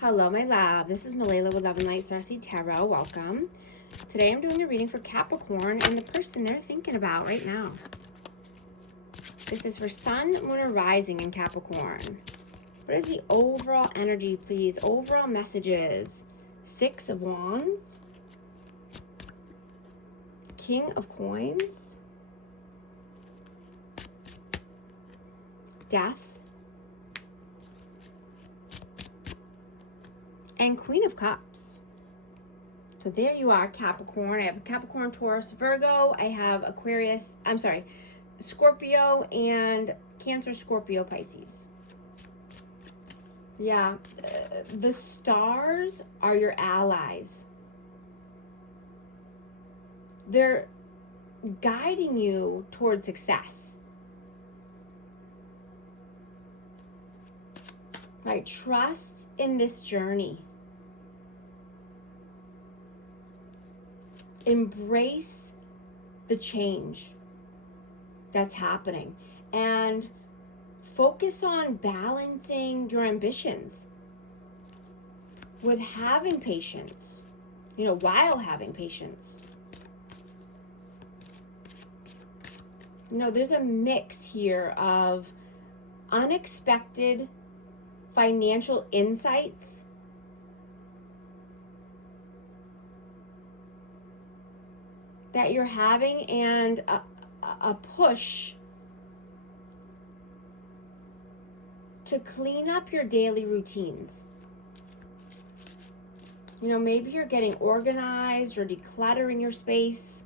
Hello, my love. This is Malayla with Love and Light Starseed Tarot. Welcome. Today I'm doing a reading for Capricorn and the person they're thinking about right now. This is for Sun, Moon, or Rising in Capricorn. What is the overall energy, please? Overall messages. 6 of Wands. King of Coins. Death. And Queen of Cups. So there you are, Capricorn. I have Capricorn, Taurus, Virgo. I have Aquarius, Scorpio, and Cancer, Scorpio, Pisces. Yeah, the stars are your allies. They're guiding you toward success. Right? Trust in this journey. Embrace the change that's happening and focus on balancing your ambitions with having patience, while having patience. There's a mix here of unexpected financial insights that you're having and a push to clean up your daily routines. Maybe you're getting organized or decluttering your space,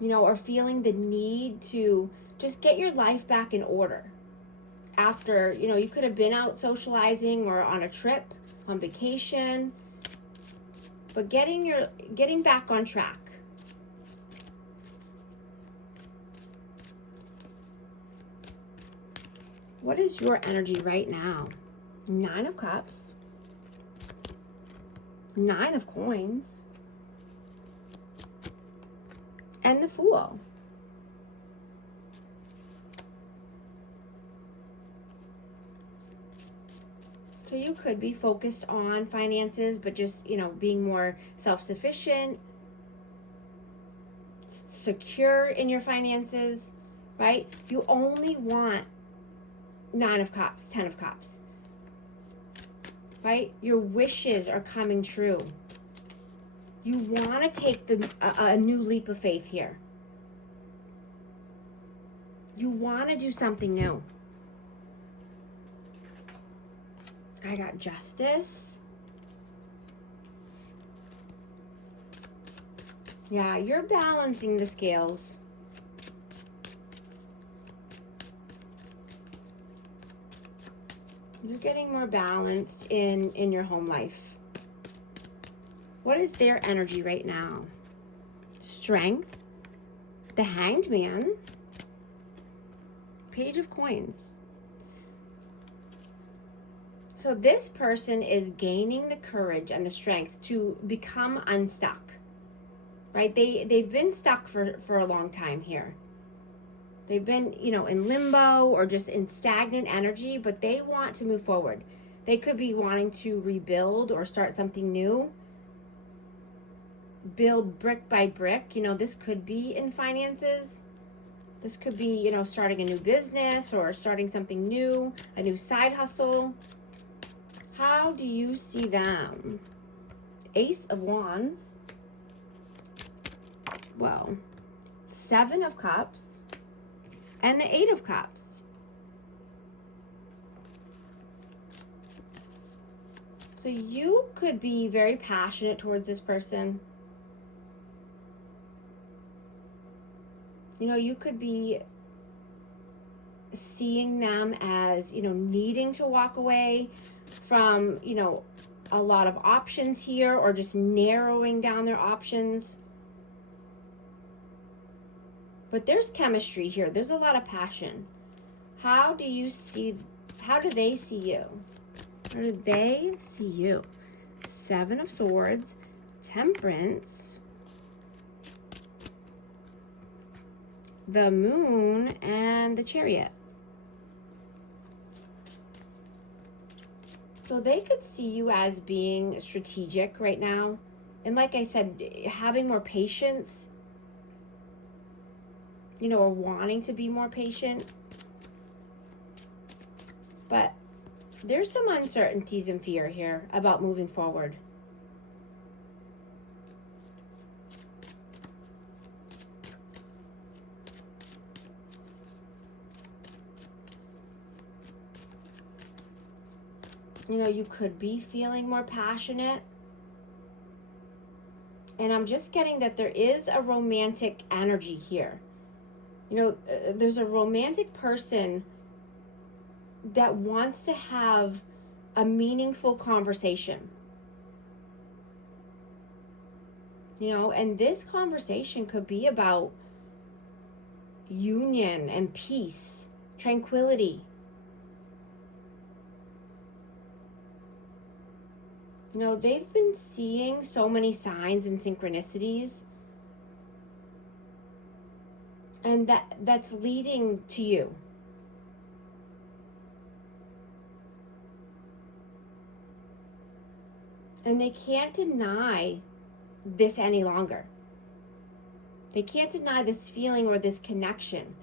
or feeling the need to just get your life back in order. After, you could have been out socializing or on a trip, on vacation, but getting back on track. What is your energy right now? 9 of Cups, 9 of Coins, and the Fool. So you could be focused on finances, but just, being more self-sufficient, secure in your finances, right? You only want 9 of Cups, 10 of Cups, right? Your wishes are coming true. You want to take a new leap of faith here. You want to do something new. I got Justice. Yeah, you're balancing the scales. You're getting more balanced in your home life. What is their energy right now? Strength. The Hanged Man. Page of Coins. So this person is gaining the courage and the strength to become unstuck, right? They've been stuck for a long time here. They've been, in limbo or just in stagnant energy, but they want to move forward. They could be wanting to rebuild or start something new, build brick by brick. This could be in finances. This could be, starting a new business or starting something new, a new side hustle. How do you see them? Ace of Wands. Well, 7 of Cups. And the 8 of Cups. So you could be very passionate towards this person. You could be seeing them as, needing to walk away from, a lot of options here, or just narrowing down their options. But there's chemistry here. There's a lot of passion. How do they see you? How do they see you? 7 of Swords, Temperance, the Moon, and the Chariot. So they could see you as being strategic right now. And like I said, having more patience, you know, or wanting to be more patient. But there's some uncertainties and fear here about moving forward. You know, you could be feeling more passionate. And I'm just getting that there is a romantic energy here. You know, there's a romantic person that wants to have a meaningful conversation. You know, and this conversation could be about union and peace, tranquility. You know, they've been seeing so many signs and synchronicities, and that's leading to you. And they can't deny this any longer. They can't deny this feeling or this connection.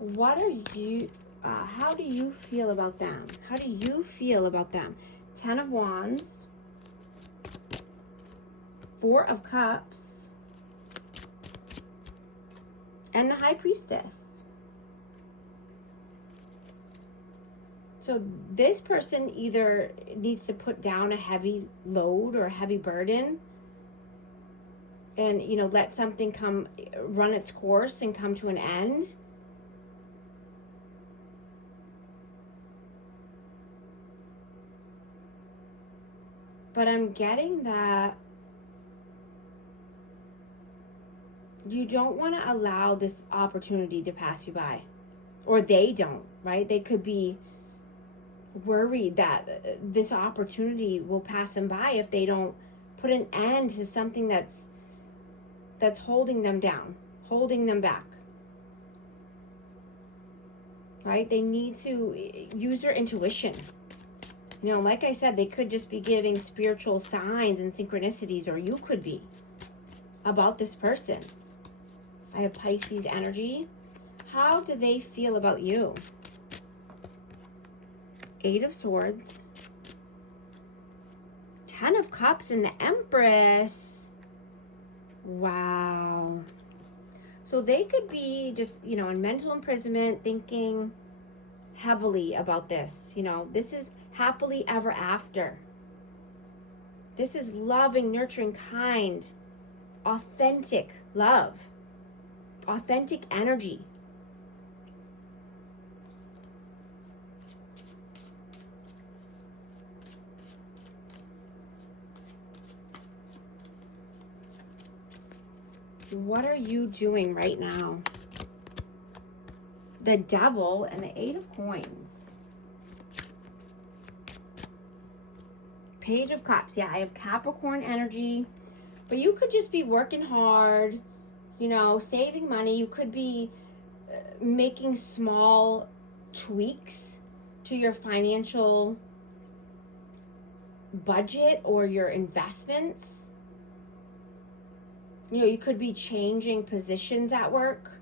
What are you, how do you feel about them? How do you feel about them? 10 of Wands, 4 of Cups, and the High Priestess. So this person either needs to put down a heavy load or a heavy burden and, you know, let something run its course and come to an end. But I'm getting that you don't want to allow this opportunity to pass you by. Or they don't, right? They could be worried that this opportunity will pass them by if they don't put an end to something that's holding them down, holding them back. Right? They need to use their intuition. You know, like I said, they could just be getting spiritual signs and synchronicities, or you could be, about this person. I have Pisces energy. How do they feel about you? 8 of Swords, 10 of Cups, and the Empress. Wow. So they could be just, you know, in mental imprisonment, thinking heavily about this. You know, this is happily ever after. This is loving, nurturing, kind, authentic love, authentic energy. What are you doing right now? The Devil and the 8 of Coins. Page of Cups. Yeah, I have Capricorn energy. But you could just be working hard, you know, saving money. You could be making small tweaks to your financial budget or your investments. You know, you could be changing positions at work.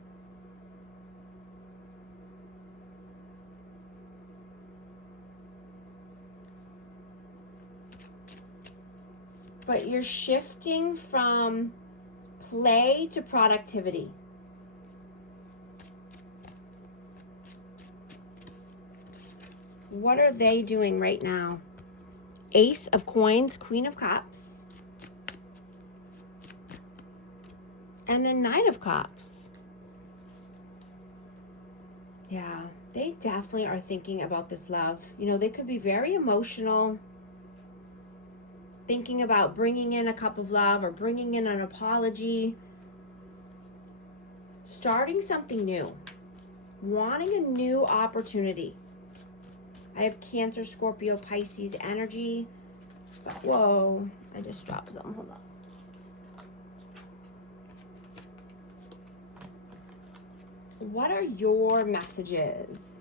But you're shifting from play to productivity. What are they doing right now? Ace of Coins, Queen of Cups. And then Knight of Cups. Yeah, they definitely are thinking about this love. You know, they could be very emotional, thinking about bringing in a cup of love or bringing in an apology, starting something new, wanting a new opportunity. I have Cancer, Scorpio, Pisces energy. Whoa, I just dropped some. Hold on. What are your messages?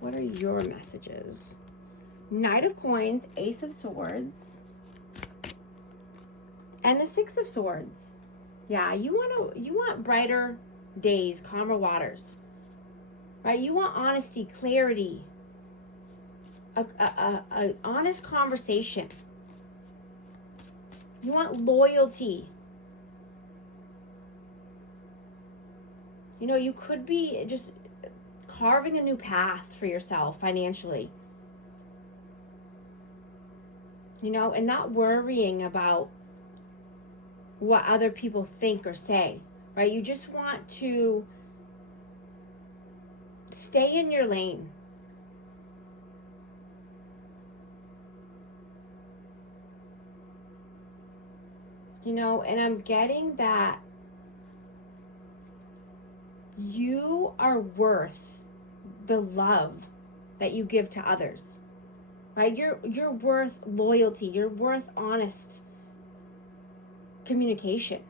What are your messages? Knight of Coins, Ace of Swords, and the Six of Swords. Yeah, you want brighter days, calmer waters, right? You want honesty, clarity, a honest conversation. You want loyalty. You know, you could be just carving a new path for yourself financially. You know, and not worrying about what other people think or say, right? You just want to stay in your lane. You know, and I'm getting that you are worth the love that you give to others, right? You're worth loyalty. You're worth honest communication,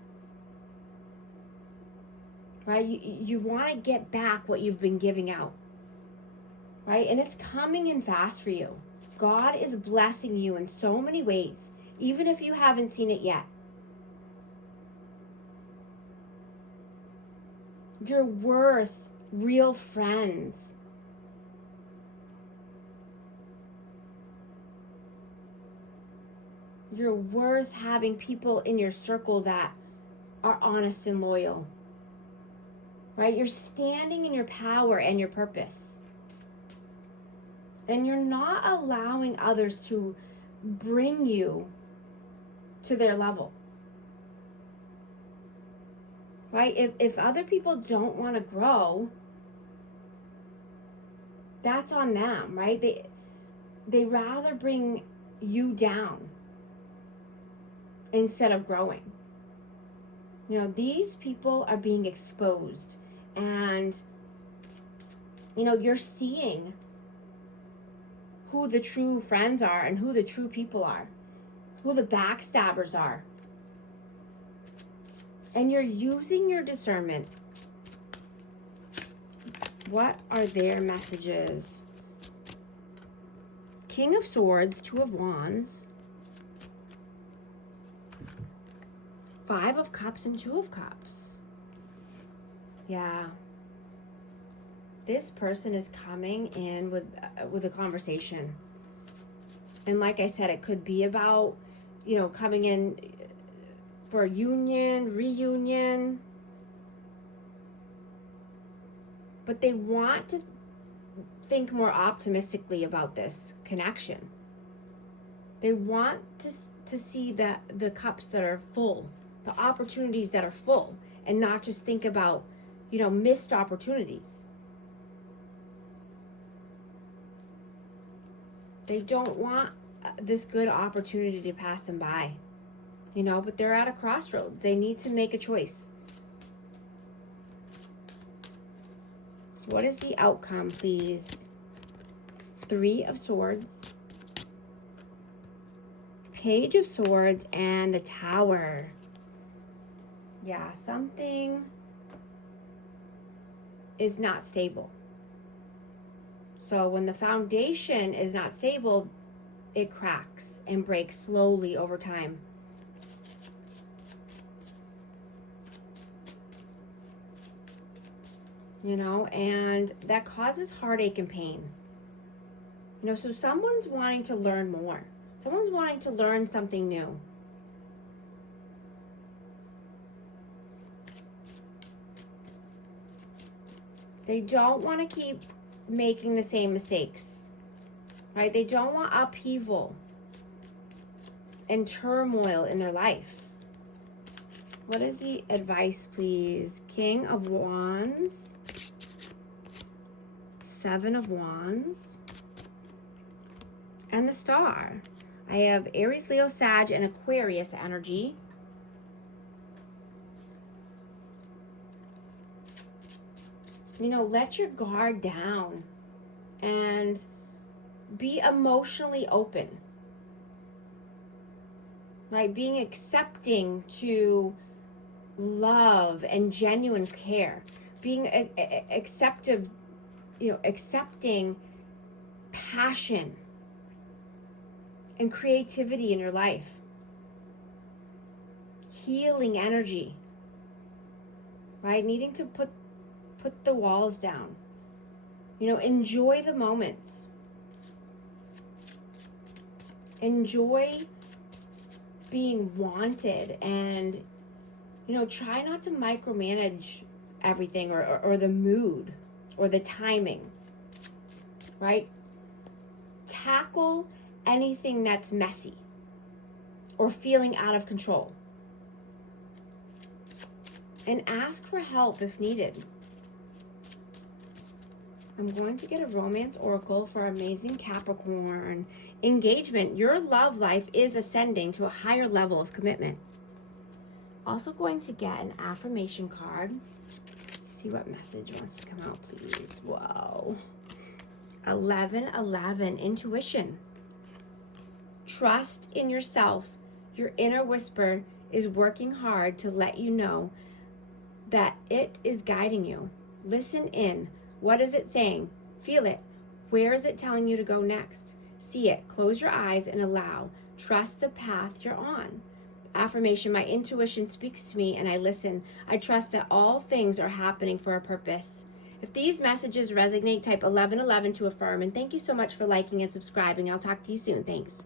right? You want to get back what you've been giving out, right? And it's coming in fast for you. God is blessing you in so many ways, even if you haven't seen it yet. You're worth real friends. You're worth having people in your circle that are honest and loyal, right? You're standing in your power and your purpose. And you're not allowing others to bring you to their level. Right? If other people don't want to grow, that's on them, right? They rather bring you down instead of growing. You know, these people are being exposed, and you know, you're seeing who the true friends are and who the true people are, who the backstabbers are. And you're using your discernment. What are their messages? King of Swords, Two of Wands, Five of Cups, and Two of Cups. Yeah. This person is coming in with a conversation. And like I said, it could be about, you know, coming in for a union, reunion. But they want to think more optimistically about this connection. They want to see the cups that are full, the opportunities that are full, and not just think about, you know, missed opportunities. They don't want this good opportunity to pass them by. You know, but they're at a crossroads. They need to make a choice. What is the outcome, please? Three of Swords, Page of Swords, and the Tower. Yeah, something is not stable. So when the foundation is not stable, it cracks and breaks slowly over time. You know, and that causes heartache and pain. You know, so someone's wanting to learn more. Someone's wanting to learn something new. They don't want to keep making the same mistakes, right? They don't want upheaval and turmoil in their life. What is the advice, please? King of Wands, Seven of Wands, and the Star. I have Aries, Leo, Sag, and Aquarius energy. You know, let your guard down and be emotionally open. Right? Being accepting to love and genuine care. being accepting passion and creativity in your life, healing energy, right? Needing to put the walls down, enjoy the moments, enjoy being wanted, and try not to micromanage everything, or the mood or the timing, right? Tackle anything that's messy or feeling out of control, and ask for help if needed. I'm going to get a romance oracle for amazing Capricorn. Engagement. Your love life is ascending to a higher level of commitment. Also going to get an affirmation card. Let's see what message wants to come out, please. Whoa. 11:11, intuition. Trust in yourself. Your inner whisper is working hard to let you know that it is guiding you. Listen in. What is it saying? Feel it. Where is it telling you to go next? See it. Close your eyes and allow. Trust the path you're on. Affirmation. My intuition speaks to me and I listen. I trust that all things are happening for a purpose. If these messages resonate, type 1111 to affirm. And thank you so much for liking and subscribing. I'll talk to you soon. Thanks.